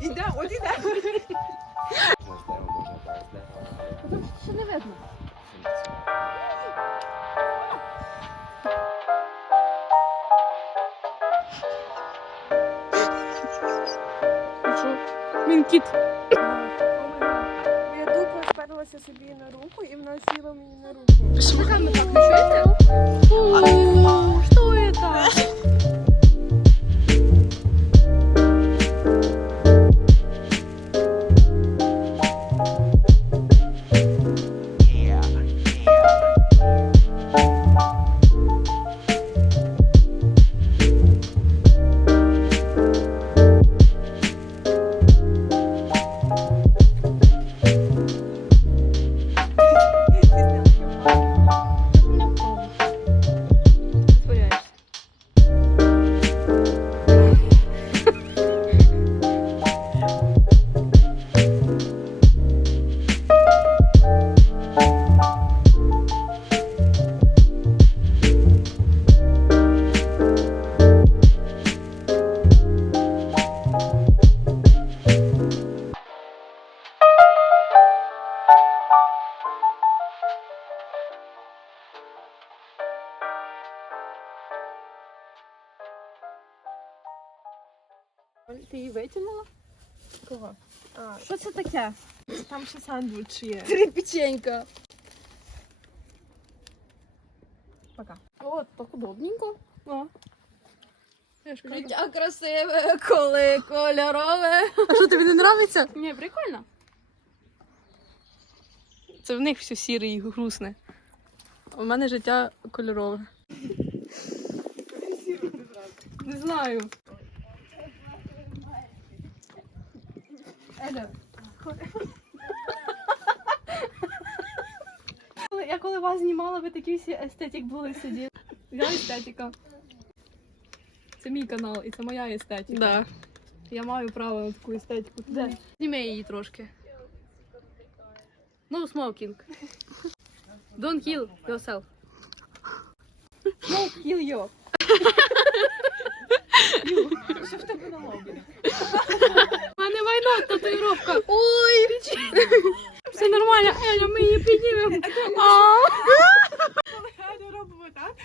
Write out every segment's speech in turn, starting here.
Іде, от іде. Що не видно? Він кіт. Я дупа сперлася собі на руку, і вона сіла мені на руку. Шагами так не чуєте? Фу, Що это? Ти її витягнула? Кого? А, Що це таке? там ще сандвіч є. Три печенька. Пока. О, так удобненько. О. Життя красиве, коли кольорове. А що тобі не подобається? Ні, прикольно. Це в них все сіре і грустне. У мене життя кольорове. Не знаю. Я коли вас знімала, ви такі всі естетик були сиділи. Я естетика. Це мій канал і це моя естетика. Да. Я маю право на таку естетику. Де? Зніми її трошки. No smoking. Don't kill yourself. Don't kill you. Що в тебе на лобі? У мене війна татуїровка. Ой, все нормально. Еля, ми її піднімемо. Я робимо так.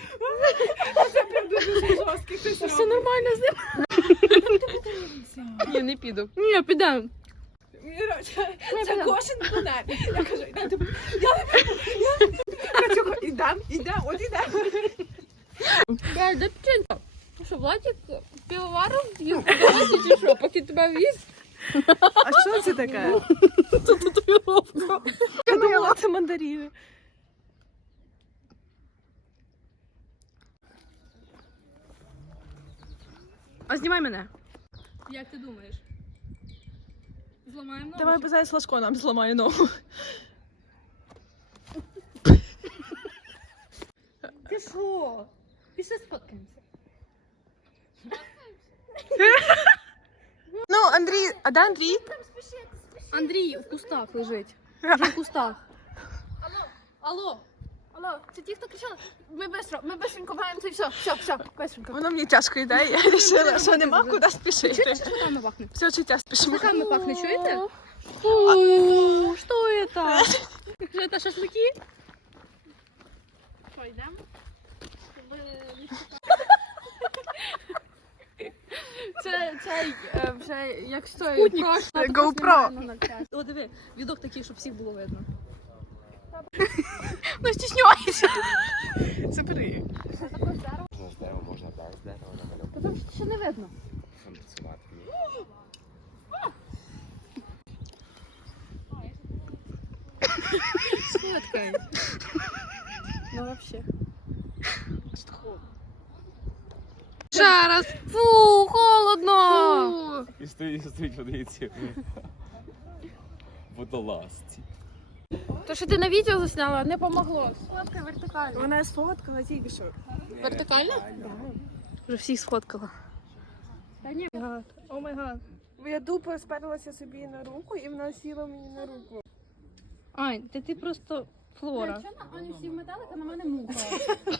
Це прям дуже жорсткий хтось Все нормально з ним. Ні, не піду. Ні, підемо. Це це кожен мене. Я кажу, йдем, ти- я не піду. Я не піду. Ідем, ідем, от ідем. Блядь, де печенька? Що, Владик пивоваром досі чи що, поки тебе віз? А що це таке? Татуїровка. Я думала, це мандарини. А знімай мене. Як ти думаєш? Зламаємо ногу? Давай чи- базай Слашко нам зламає ногу. Ти що? Пішли сфоткаємося. Ну, Андрій, а де Андрій? Андрій в кустах лежить. Вже в кустах. Алло, алло, алло, це ті, хто кричали? Ми бистро, ми бистренько маємо і все, все, все, бистренько. Воно мені тяжко йде, я вирішила, що нема куди спішити. Чуєте, шашликами пахне? Все життя спішимо. Шашлыками пахнет, чуєте? Фу, что это? Это шашлыки? Що, йдемо? Це, це е, вже як що, Спутник. GoPro. О, диви, відок такий, щоб всіх було видно. Ну, стісняйся. Забери. Можна з дерева, можна без дерева намалювати. Потому що ще не видно. Фантазувати. Сфоткай. Ну вообще. Ще раз. Фу, холодно. І стоїть, стоїть водиці. Водолазці. То, що ти на відео засняла, не помогло. Сфоткай вертикально. Вона сфоткала тільки що. Вертикально? Вже всіх сфоткала. Та ні. О май гад. Я дупа сперлася собі на руку, і вона сіла мені на руку. Ань, ти, ти просто флора. Чого на Аню всі метелика, на мене муха?